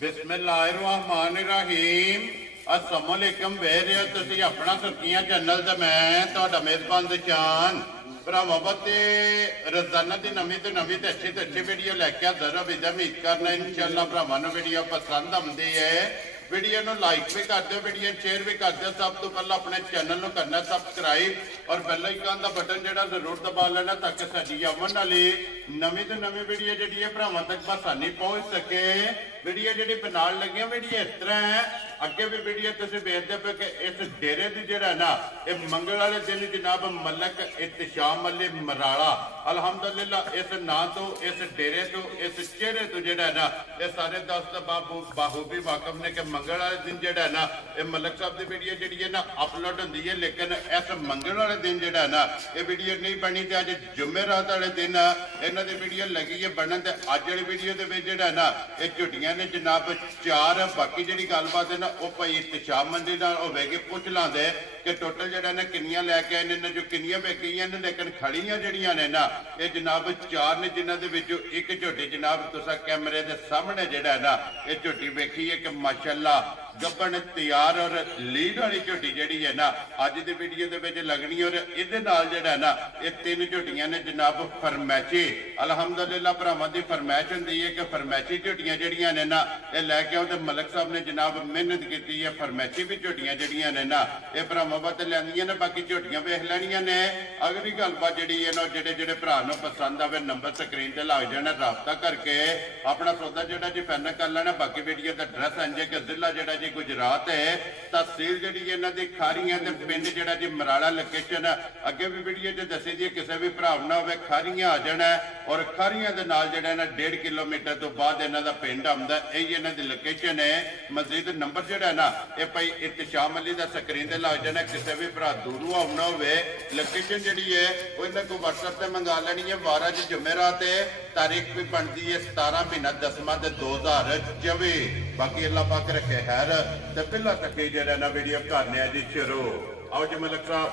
बिस्मिल्लाहिर्रहमानिर्रहीम अस्सलाम वालेकुम वेर तुसी अपना सुर्खियां चैनल ते मैं तुहाडा मेजबान दशान भरावां बते रोजाना की नवी तो अच्छी वीडियो लैके हाजिर उम्मीद करना इंशाअल्लाह भरावां नूं वीडियो पसंद आउंदी है। वीडियो को लाइक भी कर दो, वीडियो शेयर भी कर दो। सब तो पहले अपने चैनल को करना सबसक्राइब और बेल आइकन का बटन जो जरूर दबा लेना ताकि साडी आवन वाली नवी तो नवी वीडियो जी है भरावां तक आसानी पहुँच सके। वीडियो जी बनाने लगे वीडियो इस तरह है, अगे भी वीडियो तुम वेखते पे कि इस डेरे की जरा ना ये मंगल वाले दिन जनाब मलक इत्तिशाम अली मराड़ा अलहमदुलिल्लाह इस ना तो इस डेरे तो इस चेहरे तो जरा ना ये सारे दोस्त बाहूबी वाकफ ने कि मंगल वाले दिन जरा ना ये मलक साहब की वीडियो जी है ना अपलोड होती है, लेकिन इस मंगल वाले दिन जरा ना ये वीडियो नहीं बनी तो अज जुमेरात वाले दिन इन्हों की वीडियो लगी है बनन। तो अज वाली वीडियो के जरा ना ये झुटियां ने जनाब चार बाकी जी गलबात है ना वो भाई इत्तिशाम मंडी होगी पुछ लाते कि टोटल जरा ना किनिया लैके आए ने जो किनिया बेकियां ने, लेकिन खड़ियां जड़ियां ने ना ये जनाब चार ने जिन्हों के एक झोटी जनाब तुसा कैमरे के सामने जड़ा ना ये झोटी वेखी है कि माशाअल्लाह गब्बन तैयार और लीड वाली झोटी जी है ना अज की वीडियो के लगनी। और ये जड़ा ना ये तीन झोटियां ने जनाब फरमैची अलहमदुलिल्लाह भरावां की फरमैश होंगी है कि फरमैची झोटियां जड़ियां ने ना ये लैके आओ। तो मलक साहब ने जनाब मेहनत की है, फरमैची भी झोटियां जड़ियां ने ना ये भरावां वास्ते लियांदियां ने, बाकी झोटियां वेख लैनियां ने। अगली गलबात जी है ना जेडे जेडे भरा नूं पसंद आवे नंबर स्क्रीन ते लग जाना, राबता करके अपना सौदा जोड़ा जी फाइनल कर लेना। बाकी वीडियो का एड्रैस इंज कि जिला जोड़ा जी गुजरात है, तहसील जी इन्हों की खारियां ते पिंड जोड़ा जी मराड़ा लोकेशन अगे भी वीडियो च दसी दी किसी भी भरा ना हो खारियां आ जाना और खारियां दे नाल जोड़ा ना 1.5 किलोमीटर तो बाद इन्हों का पिंड आंदा, यही इन्हों की लोकेशन है। मजीद नंबर जोड़ा ना ये भाई इत्तिशाम अली का स्क्रीन ते लग जाना, किसी भी भरा दूरों आना हो लोकेशन जी है वो इन्होंने को व्हाट्सएप से मंगा लेनी है। 12 जुमेरात तारीख भी बनती है 17 महीना 10वां 2024। बाकी अल्लाह पाक रखे खैर तो पहला तक जरा ना वीडियो करने जी शुरू। आओ जी मलक साहब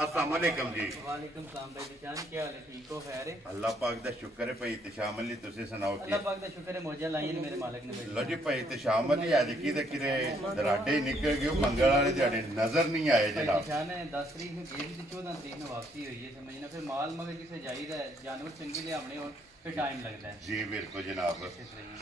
अस्सलाम वालेकुम जी। वालेकुम सलाम भाई दिशान, क्या हाल है? ठीक हो? खैर है? अल्लाह पाक दा शुक्र है भाई इत्तिशाम अली तुसी सुनाओ की? अल्लाह पाक दा शुक्र है मौजा लाई ने मेरे मालिक ने। लो जी भाई इत्तिशाम अली आज की ते किरे दराडे निकल गए मंगल वाले दिहाड़े नजर नहीं आए जनाब। दिशान ने 10 तरीक ਨੂੰ ਗਈ ਤੇ 14 ਤਰੀਕ ਨੂੰ ਵਾਪसी ਹੋਈ ਹੈ, समझना फिर माल मगर किसे जाईदा है जानवर चंगे लियावने होन फिर टाइम लगता है जी। बिल्कुल जनाब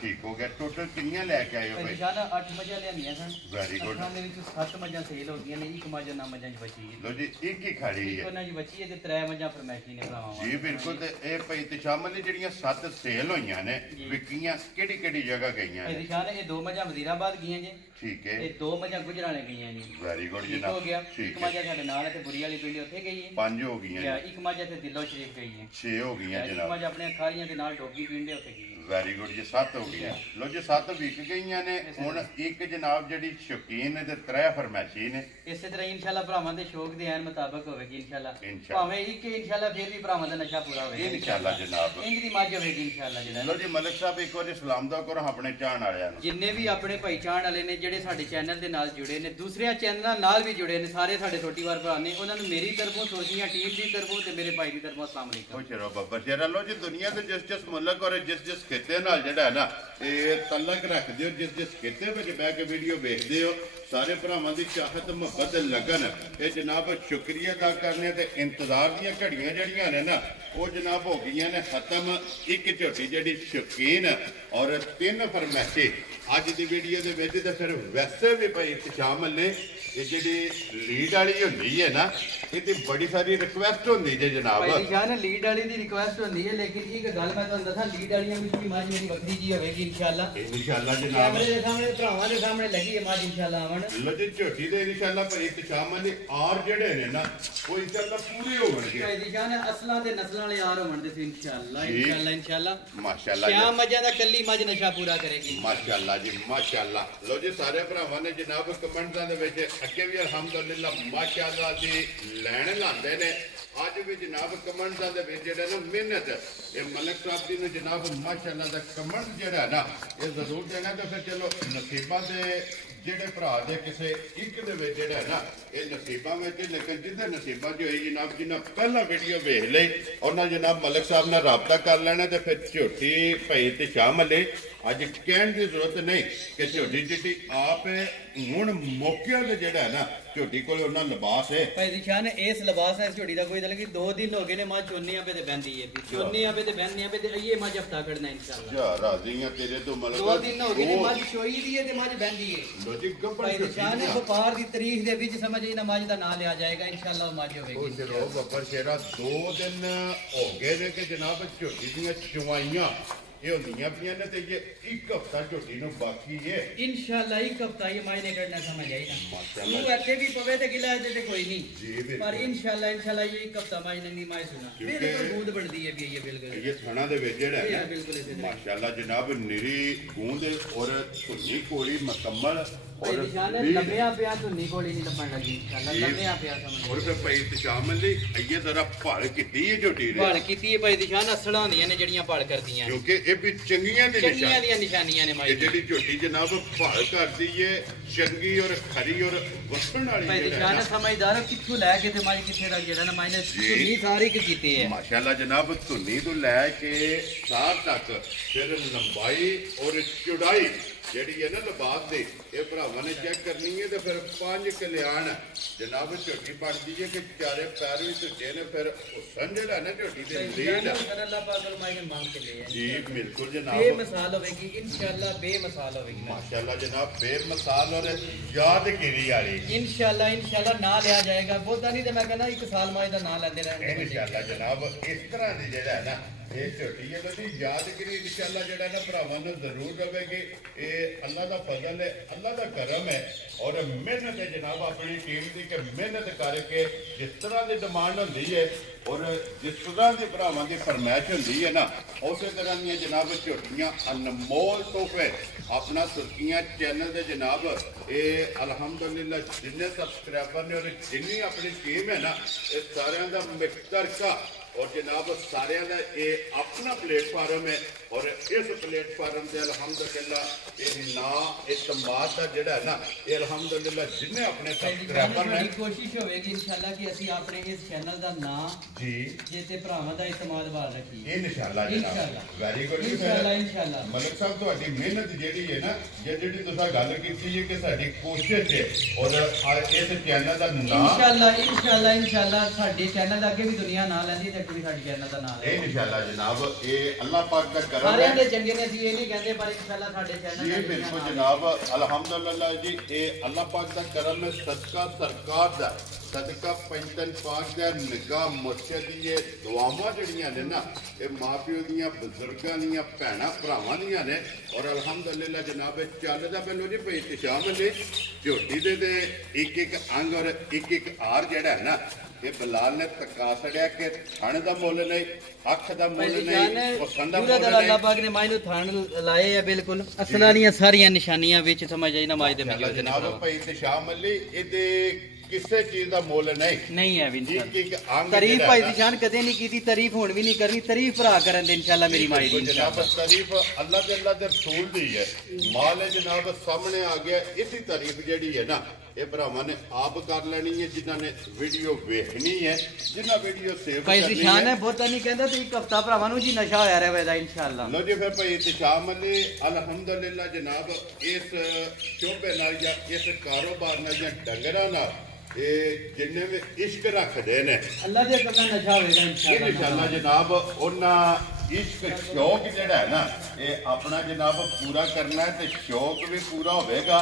ठीक हो गया। टोटल कितनियां लेके आए हो भाई? दिशान 8 मजा लियानियां सन। Very good. खाने ਵਿੱਚ 7 ਮੱਝਾਂ ਸੇਲ ਹੋ ਗਈਆਂ ਨੇ, ਇੱਕ ਮੱਝ ਨਾ ਮੱਝਾਂ 'ਚ ਬਚੀ ਹੈ। लो जी एक ही खड़ी है ਉਹਨਾਂ 'ਚ ਬਚੀ ਹੈ ਤੇ 3 ਮੱਝਾਂ ਫਰਮੈਸ਼ੀ ਨੇ ਭਰਾਵਾਂ। जी बिल्कुल। ते ए भाई इत्तिशाम अली ਜਿਹੜੀਆਂ 7 ਸੇਲ ਹੋਈਆਂ ਨੇ ਵਿਕੀਆਂ ਕਿਹੜੀ ਜਗ੍ਹਾ ਗਈਆਂ ਨੇ? दिशान ये 2 ਮੱਝਾਂ ਵਜ਼ੀਰਾਬਾਦ ਗਈਆਂ ਜੀ, ठीक है। ਇਹ 2 ਮੱਝਾਂ ਗੁਜਰਾਣੇ ਗਈਆਂ ਜੀ। वेरी गुड ठीक जनाब हो गया। ठीक एक है। मजा ਸਾਡੇ ਨਾਲ ਹੈ ਤੇ ਬੁਰੀ ਵਾਲੀ ਪਿੰਡ ਉੱਥੇ ਗਈ ਹੈ। 5 ਹੋ ਗਈਆਂ ਜਾਂ ਇੱਕ ਮੱਝ ਤੇ ਦਿਲੋਂ ਸ਼ਰੀਫ ਗਈ ਹੈ। 6 ਹੋ ਗਈਆਂ ਇੱਕ जनाब। ਮੱਝ ਆਪਣੇ ਖਾਰੀਆਂ ਦੇ ਨਾਲ ਡੋਗੀ ਪਿੰਡ ਦੇ ਉੱਤੇ ਗਈ ਹੈ। ਵੈਰੀ ਗੁੱਡ ਜੀ 7 ਹੋ ਗਈਆਂ। ਲੋ ਜੀ 7 ਵਿਕ ਗਈਆਂ ਨੇ। ਹੁਣ ਇੱਕ ਜਨਾਬ ਜਿਹੜੀ ਸ਼ੌਕੀਨ ਨੇ ਤੇ 3 ਫਰਮੈਸ਼ੀ ਨੇ। ਇਸੇ ਤਰ੍ਹਾਂ ਇਨਸ਼ਾਅੱਲਾ ਭਰਾਵਾਂ ਦੇ ਸ਼ੌਕ ਦੇ ਐਨ ਮੁਤਾਬਕ ਹੋਵੇਗੀ ਇਨਸ਼ਾਅੱਲਾ। इंशाअल्लाह। ਭਾਵੇਂ ਇੱਕ ਇਨਸ਼ਾਅੱਲਾ ਫਿਰ ਵੀ ਭਰਾਵਾਂ ਦਾ ਨਸ਼ਾ ਪੂਰਾ ਹੋਵੇਗਾ इंशाअल्लाह जनाब। ਇੰਜ ਦੀ ਮੱਝ ਹੋਵੇਗੀ ਇਨਸ਼ਾਅੱਲਾ ਜਿਹੜਾ। ਲੋ ਜੀ ਮਲਕ ਸਾਹਿਬ ਇੱਕ ਵਾਰੀ ਸਲਾਮ ਦਾ ਕਰੋ ਆਪਣੇ ਚਾਹਣ ਵਾਲਿਆਂ ਨੂੰ। ਜਿੰਨੇ ਵੀ ਆਪਣੇ ਭਾਈਚਾਰ ਵਾਲੇ ਨੇ ਜਿਹੜੇ ਸਾਡੇ ਚੈਨਲ ਦੇ ਨਾਲ ਜੁੜੇ ਨੇ, ਦੂਸਰਿਆਂ ਚੈਨਲਾਂ ਨਾਲ ਵੀ ਜੁੜੇ ਨੇ, ਸਾਰੇ ਸਾਡੇ ਛੋਟੀਵਾਰ ਭਰਾ ਨੇ, ਉਹਨਾਂ ਨੂੰ ਮੇਰੀ ਤਰਫੋਂ ਸੁਰਖੀਆਂ ਟੀਮ ਦੀ ਤਰਫੋਂ ਤੇ ਮੇਰੇ ਭਾਈ ਦੀ ਤਰਫੋਂ अस्सलाम वालेकुम। खुश रहो बब्बर शेरा। लो जी दुनिया के जिस मुल्क और जिस खिते नाल जिहड़ा है ना ये तलक रखते हो, जिस खिते में बह के वीडियो देखते हो, सारे भरावां दी चाहत मुहब्बत लगन ये जनाब शुक्रिया अदा करने ते इंतजार दी घड़ियां जड़ियां ने ना वो जनाब हो गई ने खत्म। एक झोटी जी शौकीन और 3 फरमैशे अज की वीडियो के तो फिर वैसे भी भाई इत्तिशाम ने ये जी लीड वाली होंगी है ना ये बड़ी सारी रिक्वेस्ट होंगी जी जनाब। भाई लीड वाली दी रिक्वेस्ट होंदी है, लेकिन एक गल मैं तुहानू दसां लीड वालियां विच भी मझ मेरी बकरी जी होवेगी इंशाअल्लाह। इंशाअल्लाह जनाब कैमरे दे सामने भरावां दे सामने लगी है मझ इंशाअल्लाह आवन। लो जी झोटी दे इंशाअल्लाह भाई इत्तिशाम ने आर जेड़े ने ना वो इंशाअल्लाह पूरे होणगे। भाई दिशान असलां दे नस्लां वाले आर होवण दे इंशाअल्लाह इंशाअल्लाह माशाअल्लाह। क्या मझां दा कल्ली मझ नशा पूरा करेगी माशाअल्लाह जी माशाअल्लाह। लो जी सारे भरावां ने जनाब कमेंट्स दे विच अगे भी अल्हम्दुलिल्लाह माशाअल्लाह दी लैण लांदे ने ਅੱਜ ਵੀ ਜਨਾਬ ਕਮੰਡਾਂ ਦੇ ਵਿੱਚ ਜਿਹੜਾ ਨਾ ਮਿਹਨਤ ਇਹ ਮਲਕ ਸਾਹਿਬ ਦੀ ਨੂੰ ਜਨਾਬ ਮਾਸ਼ਾਅੱਲਾ ਦਾ ਕਮੰਡ ਜਿਹੜਾ ਨਾ ਇਹ ਜ਼ਰੂਰ ਦੇਣਾ ਤੇ ਫਿਰ ਚਲੋ ਨਸੀਬਾਂ ਦੇ ਜਿਹੜੇ ਭਰਾ ਦੇ ਕਿਸੇ ਇੱਕ ਦੇ ਵਿੱਚ ਜਿਹੜਾ ਨਾ ਇਹ ਨਸੀਬਾਂ ਵਿੱਚ ਲੇਕਿਨ ਜਿਹਦੇ ਨਸੀਬਾਂ 'ਚ ਹੋਈ ਜਨਾਬ ਜਿਨ੍ਹਾਂ ਪਹਿਲਾਂ ਵੀਡੀਓ ਵੇਖ ਲਈ ਉਹਨਾਂ ਜਨਾਬ ਮਲਕ ਸਾਹਿਬ ਨਾਲ ਰਾਬਤਾ ਕਰ ਲੈਣਾ ਤੇ ਫਿਰ ਝੋਟੀ ਭਾਈ ਤੇ ਸ਼ਾਮਲੇ ਅੱਜ ਕਹਿਣ ਦੀ ਜ਼ਰੂਰਤ ਨਹੀਂ ਕਿ ਝੋਟੀ ਜਿਹੜੀ ਆਪ ਹੁਣ ਮੌਕਿਆਂ ਤੇ ਜਿਹੜਾ ਹੈ ਨਾ ਝੋਟੀ ਕੋਲ ਉਹਨਾਂ ਲਿਬਾਸ ਹੈ ਭਾਈ ਦੀ ਸ਼ਾਨ ਇਸ ਲਿਬਾਸ ਹੈ ਝੋਟੀ ਦਾ ਕੋਈ ਗੱਲ ਕਿ 2 ਦਿਨ ਹੋ ਗਏ ਨੇ ਮਾਂ ਚੋਨੀਆਂ पे ਤੇ ਬਹਿੰਦੀ ਹੈ ਚੋਨੀਆਂ पे ਤੇ ਬਹਿੰਦੀਆਂ पे ਤੇ ਇਹ ਮੱਝ ਹਫਤਾ ਕੱਢਣਾ ਇਨਸ਼ਾਅੱਲਾ ਜਾ ਰਾਜ਼ੀਆਂ ਤੇਰੇ ਤੋਂ ਮਲਕ 2 ਦਿਨ ਹੋ ਗਏ ਨੇ ਮੱਝ ਚੋਈ ਦੀ ਹੈ ਤੇ ਮੱਝ ਬਹਿੰਦੀ ਹੈ ਲੋ ਜੀ ਗੱਬਰ ਭਾਈ ਦੀ ਸ਼ਾਨ ਹੈ ਵਪਾਰ ਦੀ ਤਾਰੀਖ ਦੇ ਵਿੱਚ ਸਮਝ ਇਹ ਮੱਝ ਦਾ ਨਾਂ ਲਿਆ ਜਾਏਗਾ ਇਨਸ਼ਾਅੱਲਾ ਉਹ ਮੱਝ ਉਹ ਹੋਵੇਗੀ ਚਲੋ ਗੱਬਰ ਸ਼ੇਰਾ 2 ਦਿਨ ਹੋ ਗਏ ਨੇ ਕਿ ਜਨਾਬ ਝੋਟੀ ਦੀਆਂ ਚਵਾਈਆਂ ਇਹ ਹੁੰਦੀਆਂ ਪਈਆਂ ਨੇ ਤੇ ਇਹ ਇੱਕ ਹਫਤਾ ਝੋਟੀ ਨੂੰ ਬਾਕੀ ਹੈ ਇਨਸ਼ਾਅੱਲਾ ਇੱਕ ਹਫਤਾ ਇਹ ਮਾਇਨੇ ਕਰਨਾ ਸਮਝ ਆਈ ਨਾ ਮਾਸ਼ਾਅੱਲਾ ਉਹ ਇੱਥੇ ਵੀ ਪਵੇ ਤੇ ਗਿਲਾ ਤੇ ਕੋਈ ਜੀ, ਨਹੀਂ ਬਿਲਕੁਲ। ਪਰ ਇਨਸ਼ਾਅੱਲਾ ਇਹ ਇੱਕ ਹਫਤਾ ਮਾਇ ਨੰਗੀ ਮਾਇ ਸੁਣਾ ਬਿਲਕੁਲ ਗੂੰਦ ਬਣਦੀ ਹੈ ਵੀ ਇਹ ਬਿਲਕੁਲ ਇਹ ਥਣਾ ਦੇ ਵਿੱਚ ਜਿਹੜਾ ਹੈ ਇਹ ਨਾ ਬਿਲਕੁਲ ਇਸੇ ਤਰ੍ਹਾਂ। ਮਾਸ਼ਾਅੱਲਾ ਜਨਾਬ ਨਿਰੀ ਗੂੰਦ ਔਰ ਧੁਨੀ ਕੋੜੀ ਮੁਕੰਮਲ ਭਾਈ ਔਰ ਨਿਸ਼ਾਨ ਹੈ ਵੀ- ਲੰਬਿਆ ਪਿਆ ਧੁੰਨੀ ਕੋਲੀ ਨਹੀਂ ਲੱਭਣ ਲੱਗੀ ਇਨਸ਼ਾਅੱਲਾ ਲੰਬਿਆ ਪਿਆ ਸਮਝ ਔਰ ਫਿਰ ਭਾਈ ਤਸ਼ਾਮਲ ਦੀ ਅਈਏ ਜ਼ਰਾ ਭੜ ਕੀਤੀ ਹੈ ਝੋਟੀ ਦੇ ਭਾਲ ਕੀਤੀ ਹੈ ਭਾਈ ਨਿਸ਼ਾਨ ਅਸਲਾਂ ਹੁੰਦੀਆਂ ਨੇ ਜਿਹੜੀਆਂ ਭਾਲ ਕਰਦੀਆਂ ਨੇ ਕਿਉਂਕਿ ਇਹ ਵੀ ਚੰਗੀਆਂ ਦੀ ਚੰਗੀਆਂ ਨਿਸ਼ਾਨ ਦੀਆਂ ਨਿਸ਼ਾਨੀਆਂ ਨੇ ਇਹ ਮਾਈ ਜਿਹੜੀ ਝੋਟੀ ਜਨਾਬ ਭੜ ਕਰਦੀ ਹੈ ਚੰਗੀ ਔਰ ਖਰੀ ਔਰ ਵਸਣ ਵਾਲੀ ਭਾਈ ਜਿਹੜਾ ਹੈ ਨਿਸ਼ਾਨ ਨਾ। ਸਮਝਦਾਰ ਕਿੱਥੋਂ ਲੈ ਕੇ ਤੇ ਮਾਈ ਕਿੱਥੇ ਤੱਕ ਜਿਹੜਾ ਨਾ ਮਾਈਨੇ ਧੁੰਨੀ ਸਾਰੀ ਕਿ ਕੀਤੀ ਹੈ ਮਾਸ਼ਾਅੱਲਾ ਜਨਾਬ ਧੁਨੀ ਤੋਂ ਲੈ ਕੇ ਸਾਰ ਤੱਕ ਫਿਰ ਲੰਬਾਈ ਔਰ ਚੌੜਾਈ ਜਿਹੜੀ ਹੈ ਨਾ ਲਿਬਾਸ ਦੀ ਇਹ ਭਰਾਵਾਂ ਨੇ ਚੈੱਕ ਕਰਨੀ ਹੈ ਤੇ ਫਿਰ 5 ਕਲਿਆਣ ਜਨਾਬ ਝੋਟੀ ਬਣਦੀ ਹੈ ਕਿ ਚਾਰੇ ਪੈਰ ਵੀ ਧੁੱਜੇ ਨੇ ਫਿਰ ਹੁਸਨ ਜਿਹੜਾ ਨਾ ਝੋਟੀ ਦੇ ਲੀਡ ਅੱਲਾਹ ਪਾਕ ਮਾਈਨੇ ਮੰਗ ਕੇ ਲਿਆ ਜੀ ਬਿਲਕੁਲ ਜਨਾਬ ਬੇਮਿਸਾਲ ਹੋਵੇਗੀ ਇਨਸ਼ਾਅੱਲਾ ਬੇਮਿਸਾਲ ਹੋਵੇਗੀ ਮਾਸ਼ਾਅੱਲਾ ਜਨਾਬ ਬੇਮਿਸਾਲ ਔਰ ਯਾਦਗਿਰੀ ਵਾਲੀ ਇਨਸ਼ਾਅੱਲਾ ਨਾਂ ਲਿਆ ਜਾਏਗਾ ਬਹੁਤਾ ਨਹੀਂ ਤੇ ਮੈਂ ਕਹਿੰਦਾ ਇੱਕ ਸਾਲ ਮਾਈ ਦਾ ਨਾਂ ਲੈਂਦੇ ਰਹਿਣਗੇ ਇਨਸ਼ਾਅੱਲਾ ਜਨਾਬ ਇਸ ਤਰ੍ਹਾਂ ਦੀ ਜਿਹੜਾ ਹੈ ਨਾ ਇਹ ਝੋਟੀ ਹੈ ਉਹਦੀ ਯਾਦਗਿਰੀ ਇਨਸ਼ਾਅੱਲਾ ਜਿਹੜਾ ਨਾ ਭਰਾਵਾਂ ਨੂੰ ਜ਼ਰੂਰ ਰਵੇਗੀ ਇਹ ਅੱਲਾ ਦਾ ਫਜ਼ਲ ਹੈ ਅੱਲਾ ਦਾ ਕਰਮ ਹੈ ਔਰ ਮਿਹਨਤ ਹੈ ਜਨਾਬ ਆਪਣੀ ਟੀਮ ਦੀ ਕਿ ਮਿਹਨਤ ਕਰਕੇ ਜਿਸ ਤਰ੍ਹਾਂ ਦੀ ਡਿਮਾਂਡ ਹੁੰਦੀ ਹੈ ਔਰ ਜਿਸ ਤਰ੍ਹਾਂ ਦੇ ਭਰਾਵਾਂ ਦੀ ਫਰਮਾਇਸ਼ ਹੁੰਦੀ ਹੈ ਨਾ ਉਸੇ ਤਰ੍ਹਾਂ ਦੀਆਂ ਜਨਾਬ ਝੋਟੀਆਂ ਅਨਮੋਲ ਤੋਹਫੇ ਆਪਣਾ ਸੁਰਖੀਆਂ ਚੈਨਲ ਦੇ ਜਨਾਬ ਇਹ ਅਲਹਮਦੁਲਿਲਾ ਜਿੰਨੇ ਸਬਸਕ੍ਰਾਈਬਰ ਨੇ ਔਰ ਜਿੰਨੀ ਆਪਣੀ ਟੀਮ ਹੈ ਨਾ ਇਹ ਸਾਰਿਆਂ ਦਾ ਮੁਸ਼ਤਰਕਾ और जनाब सारे का ये अपना प्लेटफार्म है और इस प्लेटफार्म से अलहमदुलिल्लाह ये ना इतमाद का जड़ा है ना ये अलहमदुलिल्लाह जिन्हें अपने सब्सक्राइबर ने कोशिश होगी इंशाल्लाह कि ਅਸੀਂ ਆਪਣੇ ਇਸ ਚੈਨਲ ਦਾ ਨਾਮ जी ਜੇ ਤੇ ਭਰਾਵਾਂ ਦਾ ਇਤਮਾਦ ਬਾਰ ਰੱਖੀਏ इंशाल्लाह जनाब वेरी गुड इंशाल्लाह मलिक साहब ਤੁਹਾਡੀ ਮਿਹਨਤ ਜਿਹੜੀ ਹੈ ਨਾ ਜਿਹੜੀ ਤੁਸੀਂ ਗੱਲ ਕੀਤੀ ਹੈ ਕਿ ਸਾਡੀ ਕੋਸ਼ਿਸ਼ ਹੈ ਔਰ ਇਸ ਚੈਨਲ ਦਾ ਨਾਮ इंशाल्लाह ਸਾਡੇ ਚੈਨਲ ਦਾ ਅੱਗੇ ਵੀ ਦੁਨੀਆ ਨਾਂ ਲੈਂਦੀ ਤੇ ਵੀ ਸਾਡੇ ਚੈਨਲ ਦਾ ਨਾਮ ਲੈ इंशाल्लाह जनाब ये अल्लाह पाक का करम ਸਾਰਿਆਂ ਦੇ है ਚੰਗੇ ਨੇ ਅਸੀਂ ਇਹ ਨਹੀਂ ਕਹਿੰਦੇ ਪਰ इंशाल्लाह ਸਾਡੇ ਚੈਨਲ जी बिल्कुल जनाब अल्हम्दुलिल्लाह जी ये अल्लाह पाक का करम है सदका सरकार दा सदका पंचन पाक दा निगाह मुर्शद दी दुआवां जड़ियां ने ना ये मां प्यो दियां बुजुर्गां दियां भैणां भरावां दियां ने और अल्हम्दुलिल्लाह जनाब चलदा पहलो जी भाई तशामल झोटी दे एक एक अंग और एक एक आर जेड़ा है ना ये बिलाल ने तका छड़िया कि थण दा मुੱਲ नहीं अख दा मुੱਲ नहीं ਉਹ ਸੰਦਾ ਪੂਰਾ ਦਰ ਅੱਲਾਹ ਪਾਕ ਨੇ ਮਾਈ ਨੂੰ ਥਾਣ ਲਾਏ ਆ ਬਿਲਕੁਲ ਅਸਲਾਂ ਦੀਆਂ ਸਾਰੀਆਂ ਨਿਸ਼ਾਨੀਆਂ ਵਿੱਚ ਸਮਝ ਆਈ ਨਮਾਜ਼ ਦੇ ਮਿਲ ਜਾਂਦੇ ਨੇ ਜਨਾਬ ਭਾਈ ਤਸ਼ਾਮਲ ਇਹਦੇ ਕਿਸੇ ਚੀਜ਼ ਦਾ ਮੁੱਲ ਨਹੀਂ ਹੈ ਵੀ ਇੱਕ ਇੱਕ ਅੰਗ ਤਾਰੀਫ ਭਾਈ ਦੀ ਜਾਨ ਕਦੇ ਨਹੀਂ ਕੀਤੀ ਤਾਰੀਫ ਹੁਣ ਵੀ ਨਹੀਂ ਕਰਨੀ ਤਾਰੀਫ ਭਰਾ ਕਰਨ ਦੇ ਇਨਸ਼ਾਅੱਲਾ ਮੇਰੀ ਮਾਈ ਦੀ ਜਨਾਬ ਤਾਰੀਫ ਅੱਲਾਹ ਤੇ ਅੱਲਾਹ ਦੇ ਰਸੂਲ ਦੀ ਹੈ ਮਾਲ ਹੈ ਜਨਾਬ ਸਾਹਮਣੇ ਆ ਗਿਆ ਇਸੇ ਤਾਰੀਫ ਜਿਹੜੀ ਹੈ ਨਾ ਇਹ ਭਰਾਵਾਂ ਨੇ ਆਪ ਕਰ ਲੈਣੀ ਹੈ ਜਿਨ੍ਹਾਂ ਨੇ ਵੀਡੀਓ ਵੇਖਣੀ ਹੈ ਜਿਨ੍ਹਾਂ ਵੀਡੀਓ ਸੇਵ ਭਾਈ ਕਰਨੀ ਨਿਸ਼ਾਨ ਹੈ ਹੈ ਬਹੁਤਾ ਨਹੀਂ ਕਹਿੰਦਾ ਤੇ ਇੱਕ ਹਫਤਾ ਭਰਾਵਾਂ ਨੂੰ ਜੀ ਨਸ਼ਾ ਹੋਇਆ ਰਹੇਗਾ ਇਨਸ਼ਾਅੱਲਾ ਲੋ ਜੀ ਫਿਰ ਭਾਈ ਤਸ਼ਾਮਲ ਅਲਹਮਦੁਲਿਲਾ ਜਨਾਬ ਇਸ ਸ਼ੋਭੇ ਨਾਲ ਜਾਂ ਇਸ ਕਾਰੋਬਾਰ ਨਾਲ ਜਾਂ ਡੰਗਰਾਂ ਨਾਲ ਇਹ ਜਿੰਨੇ ਵੀ ਇਸ਼ਕ ਰੱਖਦੇ ਨੇ ਅੱਲਾਹ ਦੇ ਕਰਨਾ ਨਸ਼ਾ ਹੋਵੇਗਾ ਇਹ ਇਨਸ਼ਾਅੱਲਾ ਜਨਾਬ ਉਹਨਾਂ ਇਸ਼ਕ ਸ਼ੌਕ ਜਿਹੜਾ ਹੈ ਨਾ ਇਹ ਆਪਣਾ ਜਨਾਬ ਪੂਰਾ ਕਰਨਾ ਹੈ ਤੇ ਸ਼ੌਕ ਵੀ ਪੂਰਾ ਹੋਵੇਗਾ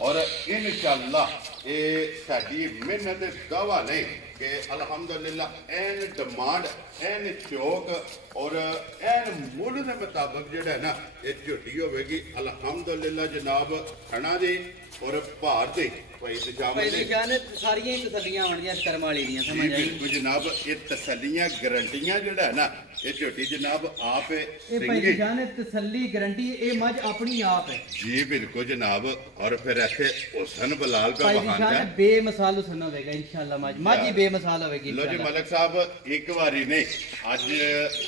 ਔਰ ਇਨਸ਼ਾਅੱਲਾ ਇਹ ਸਾਡੀ ਮਿਹਨਤ ਦੇ ਦਾਵਾ ਨਹੀਂ ਕਿ ਅਲਹਮਦੁਲਿਲਾ ਐਨ ਡਿਮਾਂਡ ਐਨ ਸ਼ੌਕ ਔਰ ਐਨ ਮੁੱਲ ਦੇ ਮੁਤਾਬਕ ਜਿਹੜਾ ਹੈ ਨਾ ਇਹ ਝੋਟੀ ਹੋਵੇਗੀ ਅਲਹਮਦੁਲਿਲਾ ਜਨਾਬ ਥਣਾ ਦੀ ਔਰ ਭਾਰ ਦੀ ਭਾਈ ਭਾਈ ਨਿਸ਼ਾਨ ਸਾਰੀਆਂ ਹੀ ਤਸੱਲੀਆਂ ਹੋਣਗੀਆਂ ਕਰਮ ਵਾਲੀ ਦੀਆਂ ਸਮਝ ਆਈ ਬਿਲਕੁਲ ਜਨਾਬ ਇਹ ਤਸੱਲੀਆਂ ਗਰੰਟੀਆਂ ਜਿਹੜਾ ਹੈ ਨਾ ਇਹ ਝੋਟੀ ਜਨਾਬ ਆਪ ਇਹ ਭਾਈ ਨਿਸ਼ਾਨ ਤਸੱਲੀ ਗਰੰਟੀ ਇਹ ਮੱਝ ਆਪਣੀ ਆਪ ਹੈ ਜੀ ਬਿਲਕੁਲ ਜਨਾਬ ਔਰ ਫਿਰ ਇੱਥੇ ਹੁਸਨ ਬਲਾਲ ਦਾ ਭਾਈ ਬਹਾਨਾ ਨਿਸ਼ਾਨ ਬੇਮਿਸਾਲ ਹੁਸਨ ਹੋਵੇਗਾ ਇਨਸ਼ਾਅੱਲਾ ਮੱਝ ਹੀ ਬੇਮਿਸਾਲ ਹੋਵੇਗੀ ਲੋ ਜੀ ਮਲਕ ਸਾਹਿਬ ਇੱਕ ਵਾਰੀ ਨਹੀਂ ਅੱਜ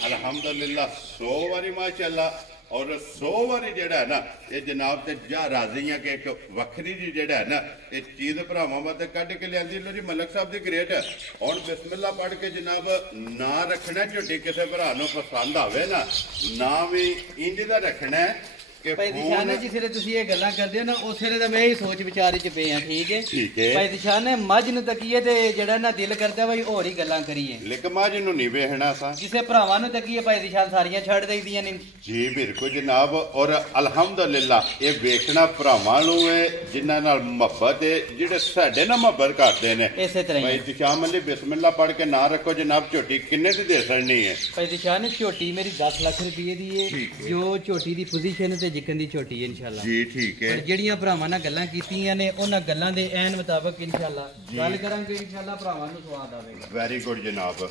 ਅਲਹਮਦੁਲਿਲਾ 100 ਵਾਰੀ ਮਾਸ਼ਾਅੱਲਾ ਔਰ 100 ਵਾਰੀ ਜਿਹੜਾ ਹੈ ਨਾ ਇਹ ਜਨਾਬ ਤੇ ਜਾ ਰਾਜ਼ੀਆਂ ਕਿ ਇੱਕ ਵੱਖਰੀ ਜੀ ਜਿਹੜਾ ਹੈ ਨਾ ਇਹ ਚੀਜ਼ ਭਰਾਵਾਂ ਵਾਸਤੇ ਕੱਢ ਕੇ ਲਿਆਂਦੀ। ਲੋ ਜੀ ਮਲਕ ਸਾਹਿਬ ਦੀ ਗ੍ਰੇਟ ਹੁਣ ਬਿਸਮਿਲ੍ਲਾ ਪੜ੍ਹ ਕੇ ਜਨਾਬ ਨਾ ਰੱਖਣਾ ਝੋਟੀ ਕਿਸੇ ਭਰਾ ਨੂੰ ਪਸੰਦ ਆਵੇ ਨਾ ਵੀ ਇੰਜ ਦਾ ਰੱਖਣਾ ਕਿ ਭਾਈ ਦਿਸ਼ਾਨ ਨੇ ਜਿਸ ਵੇਲੇ ਤੁਸੀਂ ਇਹ ਗੱਲਾਂ ਕਰਦੇ ਹੋ ਨਾ ਉਸ ਵੇਲੇ ਤਾਂ ਮੈਂ ਇਹ ਸੋਚ ਵਿਚਾਰ ਚ ਪਏ ਆ। ਠੀਕ ਹੈ ਭਾਈ ਦਿਸ਼ਾਨ ਨੇ ਮੱਝ ਨੂੰ ਤੱਕੀਏ ਤੇ ਜਿਹੜਾ ਨਾ ਦਿਲ ਕਰਦਾ ਭਾਈ ਹੋਰ ਹੀ ਗੱਲਾਂ ਕਰੀਏ ਲੇਕਿਨ ਮੱਝ ਨੂੰ ਨਹੀਂ ਵੇਖਣਾ ਸਾਂ ਕਿਸੇ ਭਰਾਵਾਂ ਨੂੰ ਤੱਕੀਏ ਭਾਈ ਦਿਸ਼ਾਨ ਸਾਰੀਆਂ ਛੱਡ ਦੇਈਆਂ ਨੇ ਜੀ ਬਿਲਕੁਲ ਜਨਾਬ। ਔਰ ਅਲਹਮਦੁਲਿਲਾ ਇਹ ਵੇਖਣਾ ਭਰਾਵਾਂ ਨੂੰ ਹੈ ਜਿਨ੍ਹਾਂ ਨਾਲ ਮੁਹੱਬਤ ਹੈ ਜਿਹੜੇ ਸਾਡੇ ਨਾਲ ਮੁਹੱਬਤ ਕਰਦੇ ਨੇ। ਇਸੇ ਤਰ੍ਹਾਂ ਭਾਈ ਦਿਸ਼ਾਨ ਅਲੀ ਬਿਸਮਿਲ੍ਲਾ ਪੜ੍ਹ ਕੇ ਨਾ ਰੱਖੋ ਜਨਾਬ ਝੋਟੀ ਕਿੰਨੇ ਦੀ ਦੇ ਸਕਣੀ ਹੈ? ਭਾਈ ਦਿਸ਼ਾਨ ਝੋਟੀ ਮੇਰੀ 10 ਲੱਖ ਰੁਪਏ ਦੀ ਹੈ ਜੋ ਝੋਟੀ ਦੀ ਪੋਜੀਸ਼ਨ ਤੇ ਜਿੱਕਣ ਦੀ ਝੋਟੀ ਹੈ ਇਨਸ਼ਾਅੱਲਾ ਜੀ ਠੀਕ ਹੈ। ਪਰ ਜਿਹੜੀਆਂ ਭਰਾਵਾਂ ਨਾਲ ਗੱਲਾਂ ਕੀਤੀਆਂ ਨੇ ਉਹਨਾਂ ਗੱਲਾਂ ਦੇ ਐਨ ਮੁਤਾਬਕ ਇਨਸ਼ਾਅੱਲਾ ਗੱਲ ਕਰਾਂਗੇ ਇਨਸ਼ਾਅੱਲਾ ਭਰਾਵਾਂ ਨੂੰ ਸਵਾਦ ਆਵੇਗਾ। ਵੈਰੀ ਗੁੱਡ ਜਨਾਬ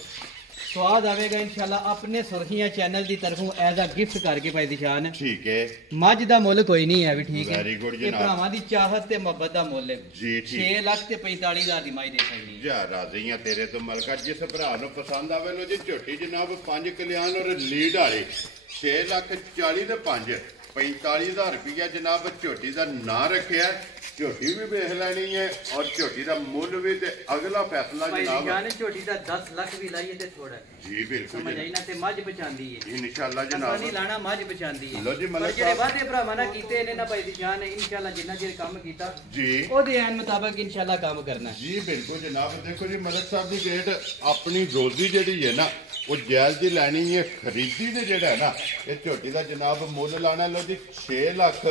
ਸਵਾਦ ਆਵੇਗਾ ਇਨਸ਼ਾਅੱਲਾ ਆਪਣੇ ਸੁਰਖੀਆਂ ਚੈਨਲ ਦੀ ਤਰਫੋਂ ਐਜ਼ ਅ ਗਿਫਟ ਕਰਕੇ ਭਾਈ ਦਿਸ਼ਾਨ ਠੀਕ ਹੈ। ਮੱਝ ਦਾ ਮੁੱਲ ਕੋਈ ਨਹੀਂ ਹੈ ਵੀ ਠੀਕ ਹੈ ਵੈਰੀ ਗੁੱਡ ਇਹ ਜਨਾਬ ਭਰਾਵਾਂ ਦੀ ਚਾਹਤ ਤੇ ਮੁਹੱਬਤ ਦਾ ਮੁੱਲ ਹੈ ਜੀ ਠੀਕ 6 ਲੱਖ ਤੇ 45 ਹਜ਼ਾਰ ਦੀ ਮੱਝ ਦੇ ਸਕਦੀ ਹੈ। ਜਾ ਰਾਜ਼ੀਆਂ ਤੇਰੇ ਤੋਂ ਮਲਕਾ ਜਿਸ ਭਰਾ ਨੂੰ ਪਸੰਦ ਆਵੇ ਲੋ ਜੀ ਝੋਟੀ ਜਨਾਬ 5 ਕਲਿਆਣ ਔਰ ਲੀਡ ਵਾਲੀ 6 ਲੱਖ 40 ਤੇ 5 45,000 ਰੁਪਇਆ ਜਨਾਬ ਝੋਟੀ ਦਾ ਨਾਂ ਰੱਖਿਆ। ਝੋਟੀ ਵੀ ਵੇਖ ਲੈਣੀ ਹੈ ਔਰ ਝੋਟੀ ਦਾ ਮੁੱਲ ਵੀ ਤੇ ਅਗਲਾ ਫੈਸਲਾ ਜਨਾਬ ਭਾਈ ਝੋਟੀ ਦਾ 10 ਲੱਖ ਵੀ ਲਾਈਏ ਤੇ ਥੋੜਾ ਜੀ ਬਿਲਕੁਲ ਸਮਝ ਆਈ ਨਾ ਤੇ ਮੱਝ ਬਚਾਉਂਦੀ ਹੈ ਇਨਸ਼ਾਅੱਲਾ ਜਨਾਬ ਨਹੀਂ ਲਾਣਾ ਮੱਝ ਬਚਾਉਂਦੀ ਹੈ। ਲੋ ਜੀ ਮਲਕ ਜਿਹੜੇ ਵਾਅਦੇ ਭਰਾਵਾਂ ਨਾਲ ਕੀਤੇ ਨੇ ਨਾ ਭਾਈ ਦਿਸ਼ਾਨ ਨੇ ਇਨਸ਼ਾਅੱਲਾ ਜਿੰਨਾ ਚਿਰ ਕੰਮ ਕੀਤਾ ਜੀ ਉਹਦੇ ਐਨ ਮੁਤਾਬਕ ਇਨਸ਼ਾਅੱਲਾ ਕੰਮ ਕਰਨਾ ਜੀ ਬਿਲਕੁਲ ਜਨਾਬ। ਦੇਖੋ ਜੀ ਮਲਕ ਸਾਹਿਬ ਦੀ ਗ੍ਰੇਟ ਆਪਣੀ ਰੋਜ਼ੀ ਜਿਹੜੀ ਹੈ ਨਾ ਉਹ ਜਾਇਜ਼ ਦੀ ਲੈਣੀ ਹੈ ਖਰੀਦੀ ਤੇ ਜਿਹੜਾ ਹੈ ਨਾ ਇਹ ਝੋਟੀ ਦਾ ਜਨਾਬ ਮੁੱਲ ਲਾਣਾ ਲੋ ਜੀ 6 ਲੱਖ